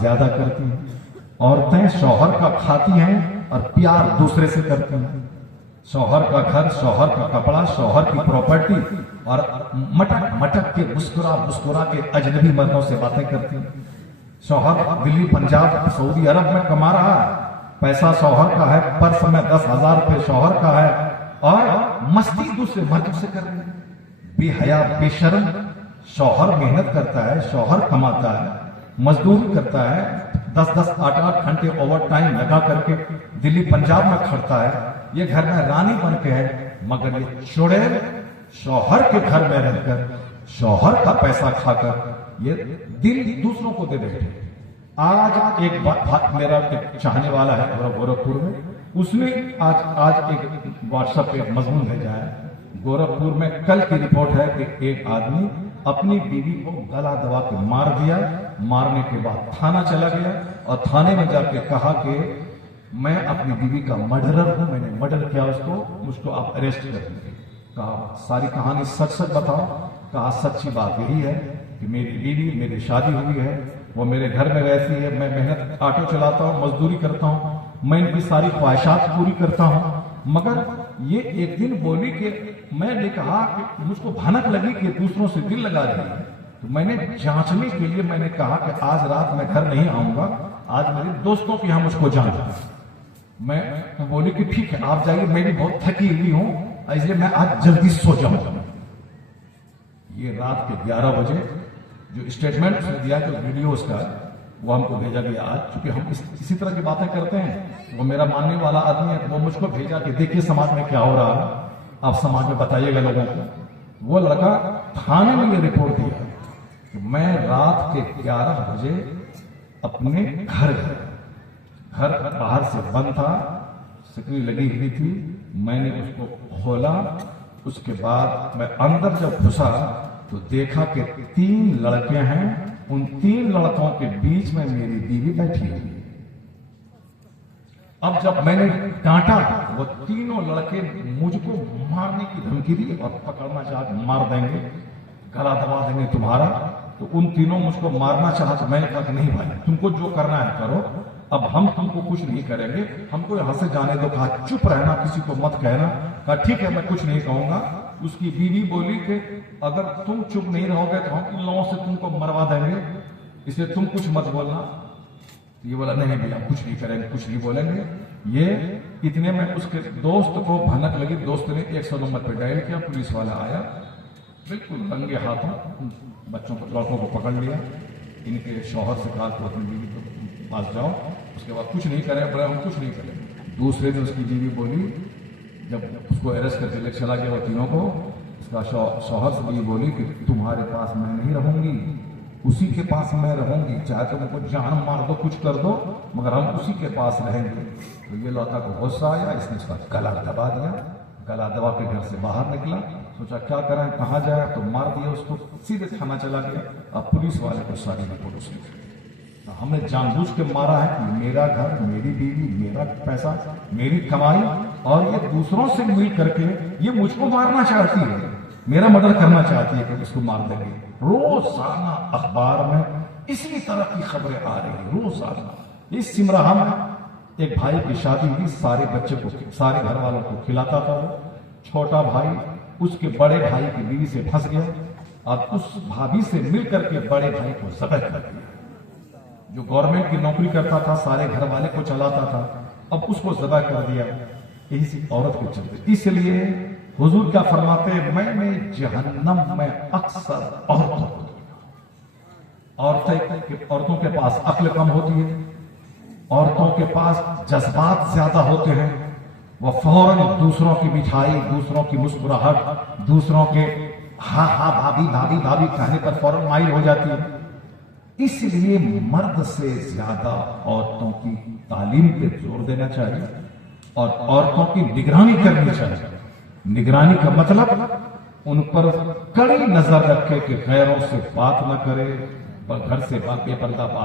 ज्यादा करती हैं। औरतें शौहर का खाती हैं और प्यार दूसरे से करती हैं। शौहर का घर, शौहर का कपड़ा, शौहर की प्रॉपर्टी, और मटक मटक के मुस्कुरा मुस्कुरा के अजनबी मर्दों से बातें करती हैं। शौहर दिल्ली, पंजाब, सऊदी अरब में कमा रहा है, पैसा शौहर का है, पर्स में 10,000 रुपए शौहर का है, और मस्ती दूसरे मर्द से कर रही है। बेहया बेशर्म शौहर मेहनत करता है, शौहर कमाता है, मजदूरी करता है, 10-10, 8-8 घंटे ओवर टाइम लगा करके दिल्ली पंजाब में खड़ता है। ये घर में रानी बन के है, मगर ये चुड़ैल शौहर के घर में रहकर शौहर का पैसा खाकर ये दिल दूसरों को दे देते। आज एक बात, मेरा एक चाहने वाला है गोरखपुर में, उसने आज एक व्हाट्सएप पे मजमून भेजा है। गोरखपुर में कल की रिपोर्ट है कि एक आदमी अपनी बीवी को गला दबा के मार दिया। मारने के बाद थाना चला गया और थाने में जाके कहा कि मैं अपनी बीवी का मर्डरर हूं, मैंने मर्डर किया उसको, मुझको आप अरेस्ट कर दीजिए। कहा सारी कहानी सच सच बताओ। कहा सच्ची बात यही है कि मेरी बीवी, मेरी शादी हुई है, वो मेरे घर में रहती है, मैं मेहनत ऑटो चलाता हूँ, मजदूरी करता हूँ, मैं इनकी सारी ख्वाहिशात पूरी करता हूँ। मगर ये एक दिन बोली कि मैंने कहा कि मुझको भनक लगी कि दूसरों से दिल लगा रही है, तो मैंने जांचने के लिए मैंने कहा कि आज रात मैं घर नहीं आऊंगा, आज मेरे दोस्तों के यहाँ मुझको जाना है। मैं तो बोली कि ठीक है आप जाइए, मैं भी बहुत थकी हुई हूं, इसलिए मैं आज जल्दी सो जाऊंगा। ये रात के 11 बजे जो स्टेटमेंट दिया जो वीडियो उसका, वो हमको भेजा गया आज। चूंकि हम इसी तरह की बातें करते हैं, वो मेरा मानने वाला आदमी है, वो मुझको भेजा कि देखिए समाज में क्या हो रहा है, आप समाज में बताइएगा लोगों को। वो लड़का थाने में ये रिपोर्ट दिया कि मैं रात के 11 बजे अपने घर गया, घर बाहर से बंद था, सिकड़ी लगी हुई थी, मैंने उसको खोला। उसके बाद मैं अंदर जब घुसा तो देखा कि 3 लड़के हैं, उन 3 लड़कों के बीच में मेरी बीवी बैठी हुई है। अब जब मैंने डांटा, वो तीनों लड़के मुझको मारने की धमकी दी और पकड़ना चाहा, मार देंगे, गला दबा देंगे तुम्हारा। तो उन तीनों मुझको मारना चाहा, तो मैंने कहा कि नहीं भाई, तुमको जो करना है करो, अब हम तुमको कुछ नहीं करेंगे, हमको यहां से जाने दो। कहा चुप रहना, किसी को मत कहना। कहा ठीक है मैं कुछ नहीं कहूंगा। उसकी बीवी बोली कि अगर तुम चुप नहीं रहोगे तो हम इन लोगों से तुमको मरवा देंगे, इसलिए तुम कुछ मत बोलना। ये बोला नहीं भैया कुछ नहीं करेंगे, कुछ नहीं बोलेंगे। ये इतने में उसके दोस्त को भनक लगी, दोस्त ने 100 नंबर पर डायल किया, पुलिस वाला आया, बिल्कुल नंगे हाथों बच्चों को, लड़कों को पकड़ लिया। इनके शौहर से कहा तो अपनी बीवी को पास जाओ। उसके बाद कुछ नहीं करें, बोले हम कुछ नहीं करेंगे। दूसरे दिन उसकी बीवी बोली, जब उसको अरेस्ट करके ले चला गया वो तीनों को, उसका शौहर से बीवी बोली कि तुम्हारे पास मैं नहीं रहूंगी, उसी के पास मैं रहूंगी, चाहे तुम उनको जान मार दो, कुछ कर दो, मगर हम उसी के पास रहेंगे। तो ये लौटा को गुस्सा आया, इसने उसका गला दबा दिया। गला दबा के घर से बाहर निकला, सोचा क्या करें, कहाँ जाए, तो मार दिया उसको, सीधे थाना चला गया। अब पुलिस वाले को सारी रिपोर्ट उसने, हमने जानबूझ के मारा है कि मेरा घर, मेरी बीवी, मेरा पैसा, मेरी कमाई, और ये दूसरों से मिल करके ये मुझको मारना चाहती है, मेरा मर्डर करना चाहती है कि इसको मार देंगे। रोजाना अखबार में इसी तरह की खबरें आ रही है, रोजाना। इस सिमराहा में एक भाई की शादी हुई, सारे बच्चे को, सारे घर वालों को खिलाता था वो। छोटा भाई उसके बड़े भाई की बीवी से फंस गया और उस भाभी से मिल करके बड़े भाई को ज़ब्ह कर दिया। जो गवर्नमेंट की नौकरी करता था, सारे घर वाले को चलाता था, अब उसको ज़ब्ह कर दिया, इसी औरत के चलते। इसलिए हुजूर क्या फरमाते, मैंने जहन्नम में अक्सर औरतों को देखा। औरतों के पास अक्ल कम होती है, औरतों के पास जज्बात ज्यादा होते हैं, वो फौरन दूसरों की मिठाई, दूसरों की मुस्कुराहट, दूसरों के हाँ हाँ भाभी भाभी भाभी कहने पर फौरन माइल हो जाती है। इसलिए मर्द से ज्यादा औरतों की तालीम पे जोर देना चाहिए और औरतों की निगरानी करनी चाहिए। निगरानी का मतलब उन पर कड़ी नजर रखे कि गैरों से बात न करे, घर से बेपर्दा बात